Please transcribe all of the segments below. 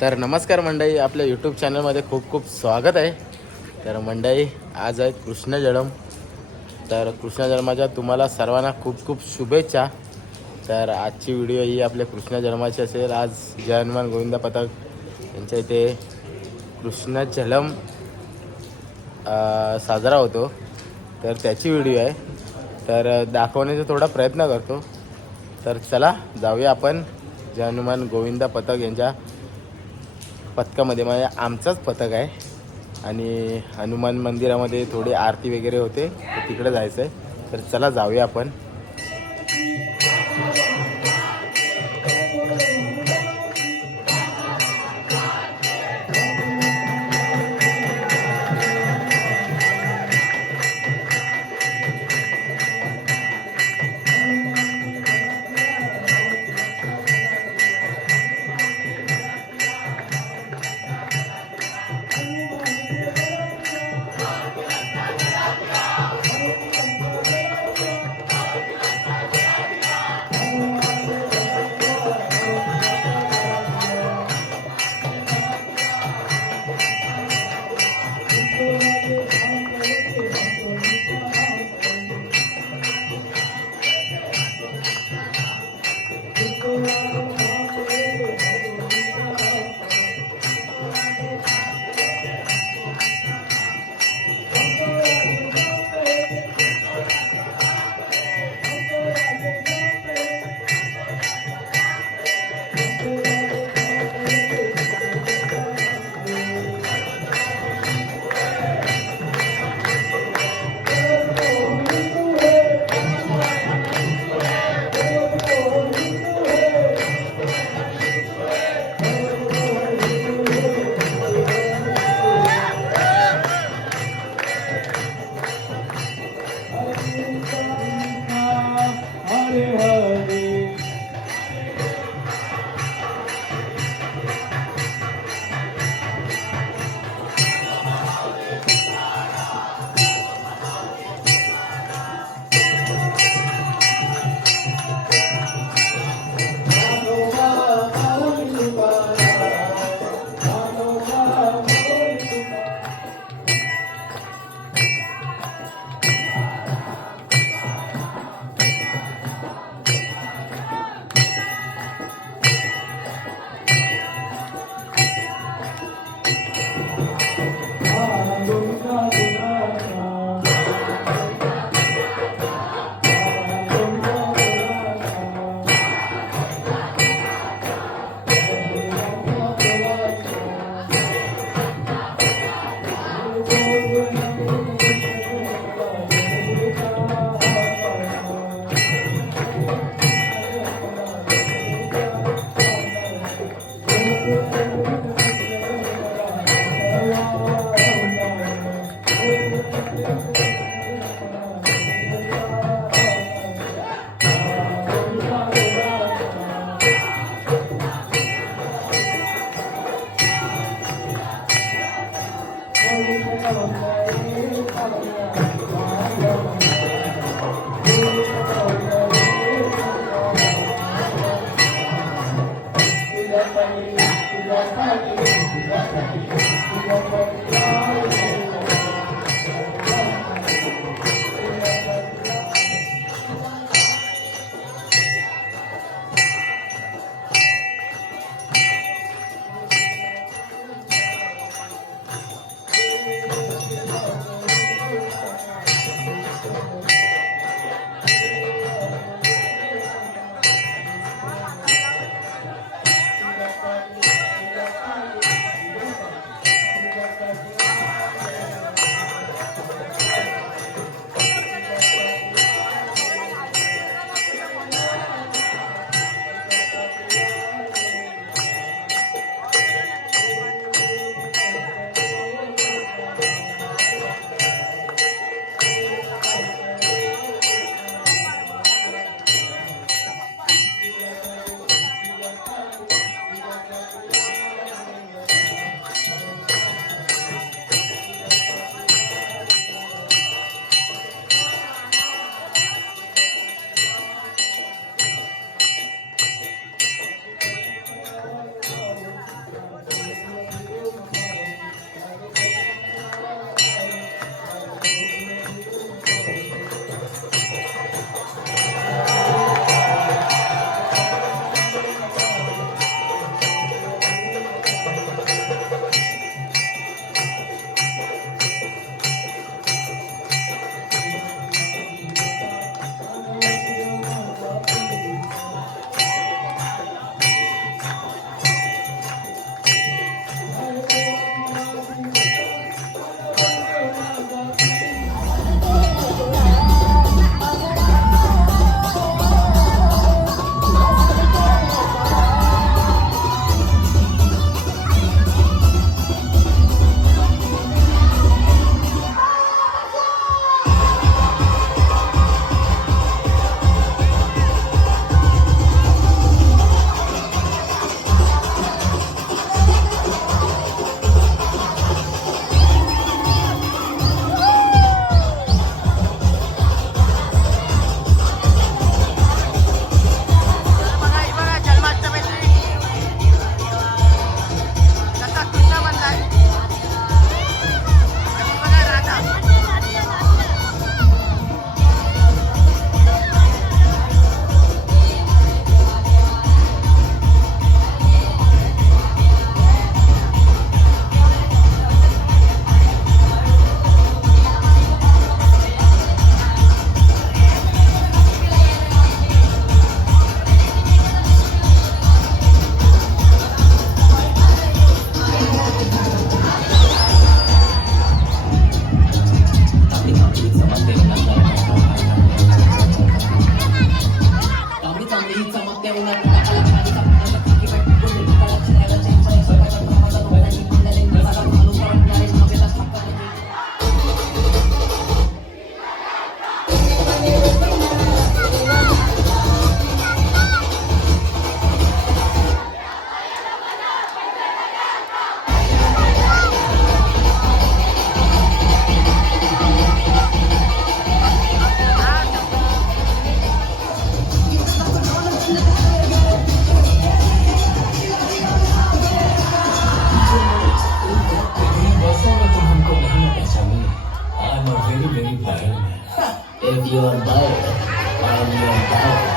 तर नमस्कार मंडळी, आपल्या यूट्यूब चॅनलमध्ये खूप खूप स्वागत आहे. तर मंडळी, आज आहे कृष्ण जन्म. तर कृष्ण जन्माच्या तुम्हाला सर्वांना खूप खूप शुभेच्छा. तर आजची व्हिडिओ ही आपल्या कृष्ण जन्माची असेल. आज जय हनुमान गोविंदा पथक यांच्या इथे कृष्ण जन्म साजरा होतो. तर त्याची व्हिडिओ आहे. तर दाखवण्याचा थोडा प्रयत्न करतो. तर चला जाऊया आपण जय हनुमान गोविंदा पथक यांच्या पथकामध्ये. म्हणजे आमचाच पथक आहे आणि हनुमान मंदिरामध्ये थोडी आरती वगैरे होते, तर तिकडे जायचं आहे. तर चला जाऊया आपण. If you're bored, find your power.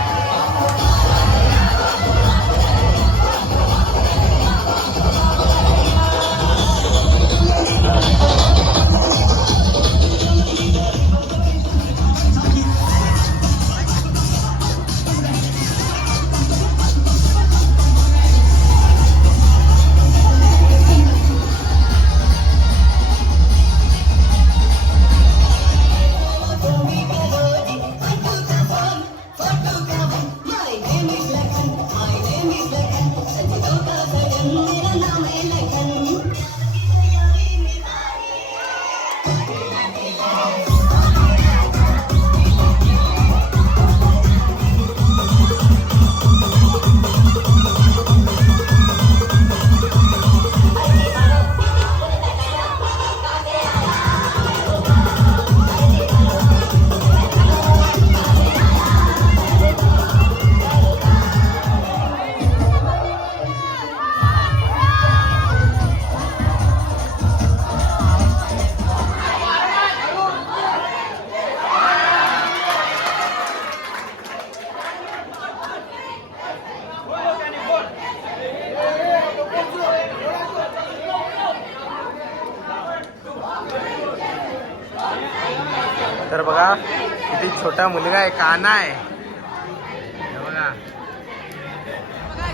तर बघा किती छोटा मुलगा आहे, काना आहे. हे बघा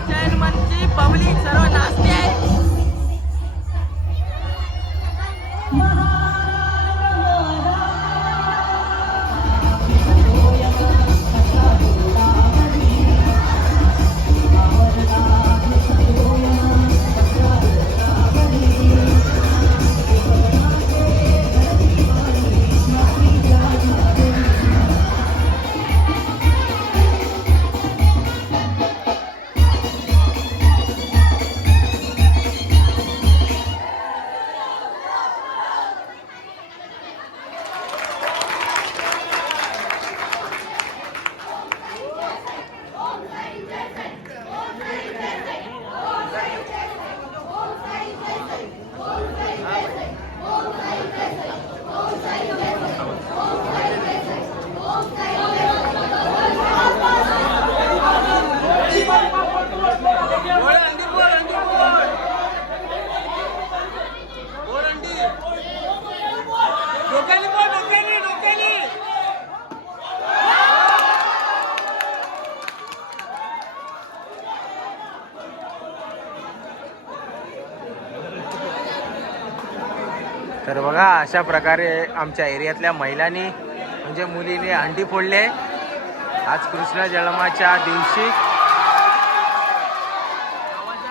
जैन मंची पब्लिक सर्व नाचते आहे. तर बघा अशा प्रकारे आमच्या एरियातल्या महिलांनी म्हणजे मुलीने अंडी फोडले आज कृष्ण जन्माच्या दिवशी.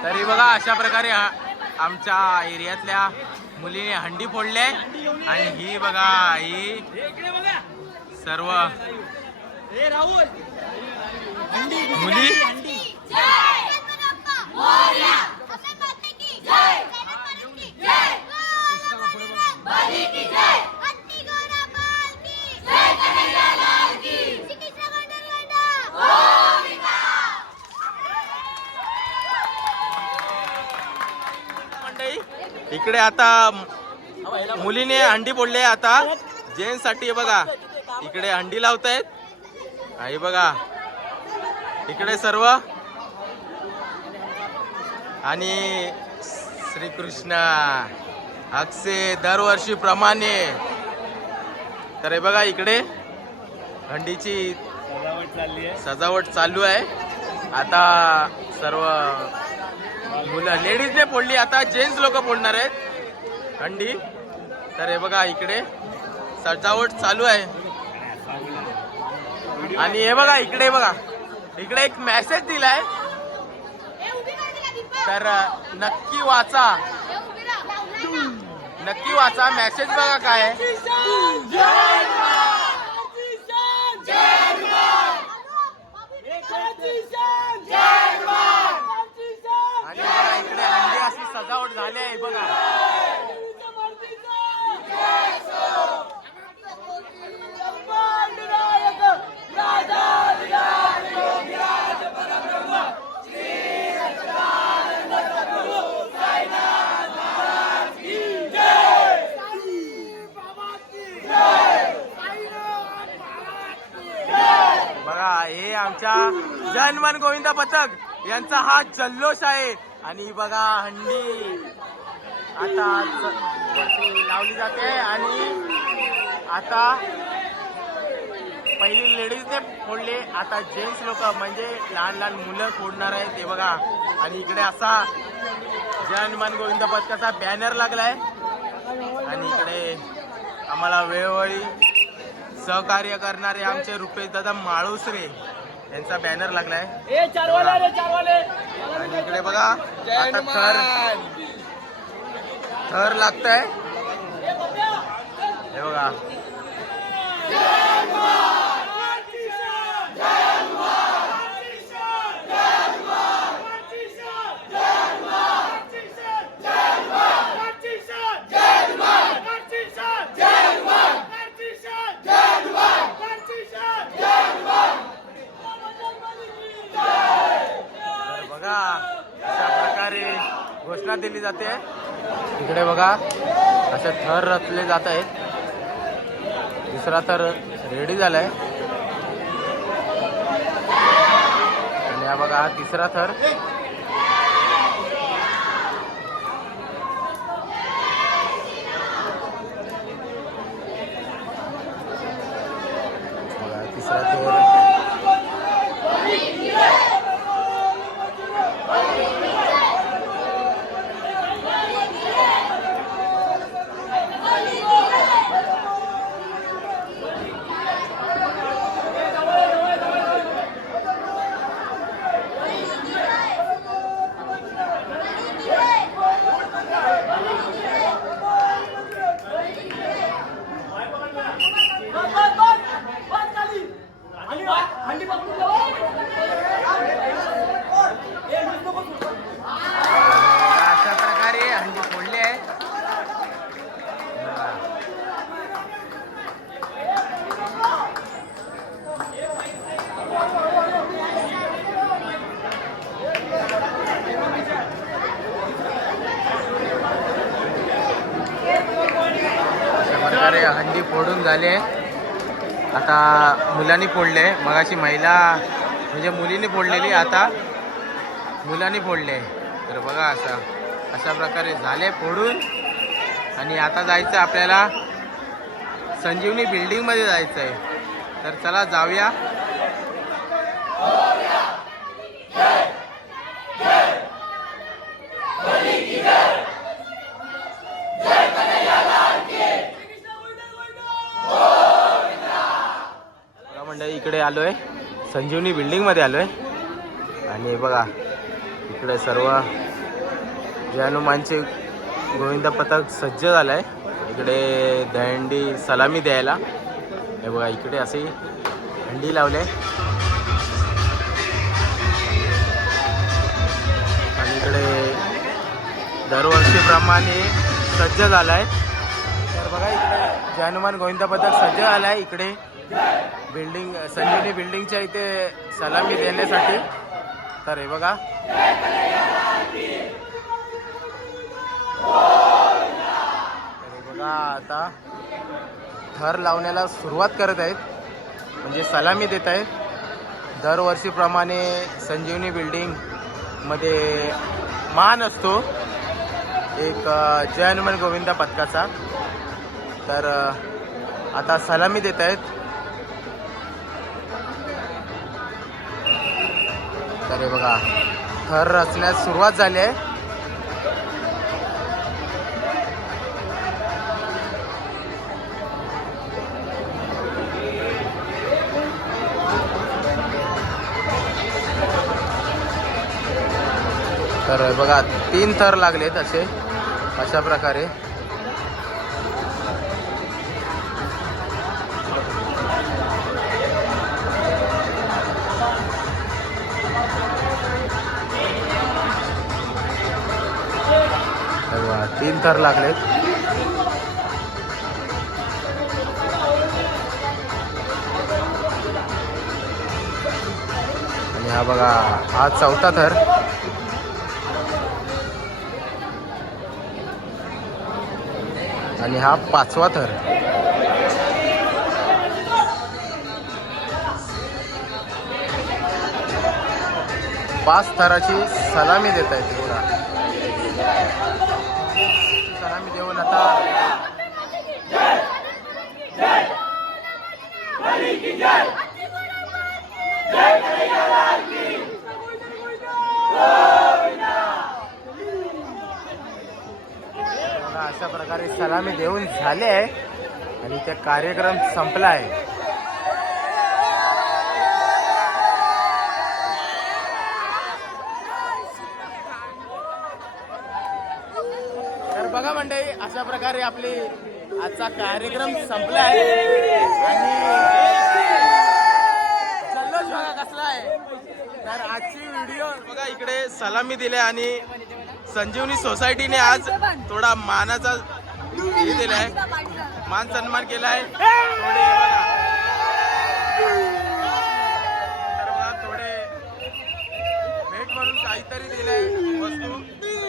तरी बघा अशा प्रकारे आमच्या एरियातल्या मुलीने हंडी फोडले आणि ही बघा ही सर्व मुली इकडे आता मुलीने हंडी फोडले. आता जेंट्स साठी बघा इकडे हंडी लावतायत. हे बघा इकडे सर्व आणि श्रीकृष्ण अक्षय दरवर्षी प्रमाणे. तर हे बघा इकडे हंडीची सजावट चालू आहे. आता सर्व मुलं लेडीजने फोडली, आता जेंट्स लोक फोडणार आहेत हंडी. तर हे बघा इकडे सजावट चालू आहे. आणि हे बघा इकडे एक मेसेज दिलाय, तर नक्की वाचा मेसेज बघा काय आहे. आणि बघा इकडे हंडी अशी सजावट झाली आहे बघा. जय हनुमान गोविंदा पथक यांचा हा जल्लोष आहे. आणि बघा हंडी आता वरती लावली जाते आणि आता पहिली लेडीजने फोडले, आता जेंट्स लोक म्हणजे लहान लहान मुलं फोडणार आहेत ते बघा. आणि इकडे असा जय हनुमान गोविंदा पथकाचा बॅनर लागलाय आणि इकडे आम्हाला वेळोवेळी सहकार्य करणारे आमचे रुपेश दादा माळुसरे यांचा बॅनर लागलाय. आणि इकडे बघा आता थर लागतंय हे बघा. अशा प्रकारे घोषणा दिली जाते. इकडे बघा असे थर रचले जात आहेत. दुसरा थर रेडी झालाय आणि हा बघा हा तिसरा थर. बघा तिसरा थर. अशा प्रकारे हंडी फोडले आहे. अशा प्रकारे हंडी फोडून झाले. आता मुलांनी फोडले, मगाशी महिला म्हणजे मुलींनी फोडलेली, आता मुलांनी फोडले. तर बघा अशा प्रकारे झाले फोडून. आणि आता जायचं आपल्याला संजीवनी बिल्डिंगमध्ये जायचं आहे. तर चला जाऊया. मंडळी इकडे आलोय, संजीवनी बिल्डिंग मध्ये आलोय. आणि बघा इकडे सर्व जय हनुमानचे गोविंदा पथक सज्ज झालंय. इकडे दहंडी सलामी द्यायला हे बघा इकडे असे हंडी लावले. आणि इकडे दरवर्षीप्रमाणे सज्ज झालाय. तर बघा इकडे जय हनुमान गोविंदा पथक सज्ज झालाय. इकडे बिल्डिंग संजीवनी बिल्डिंगच्या इथे सलामी देण्यासाठी. तर हे बघा आता थर लावण्याला सुरुवात करत आहेत, म्हणजे सलामी देत आहेत. दरवर्षीप्रमाणे संजीवनी बिल्डिंग मध्ये मान असतो एक जय हनुमान गोविंदा पथकाचा. तर आता सलामी देत आहेत. तर हे बघा थर रचण्यास सुरुवात झाली आहे. तर बघा 3 थर लागलेत असे अशा प्रकारे. बघा 3 थर लागलेत. आणि हा बघा हा 4था थर. आणि हा 5वा थर. 5 थराची सलामी देत आहे ते बघा. सलामी देऊन आता अशा प्रकारे सलामी देऊन झाले आहे आणि ते कार्यक्रम संपला आहे. तर बघा मंडळी, अशा प्रकारे आपली आजचा कार्यक्रम संपला आहे आणि जल्लोष बघा कसला आहे. तर आजची व्हिडिओ बघा, इकडे सलामी दिले आणि संजीवनी सोसायटीने आज थोडा मानाचा हे दिला आहे, मान सन्मान केला आहे. थोडे बघा, तर बघा थोडे भेट म्हणून काहीतरी दिलंय वस्तू.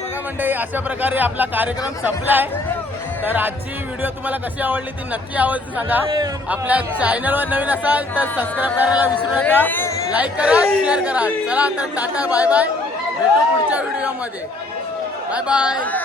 बघा मंडळी, अशा प्रकारे आपला कार्यक्रम संपला आहे. तर आजची व्हिडिओ तुम्हाला कशी आवडली ती नक्की आवडती सांगा. आपल्या चॅनलवर नवीन असाल तर सबस्क्राईब करायला विसरू नका, लाईक करा, शेअर करा. चला तर टाटा, बाय बाय, भेटू पुढच्या व्हिडिओमध्ये. Bye bye.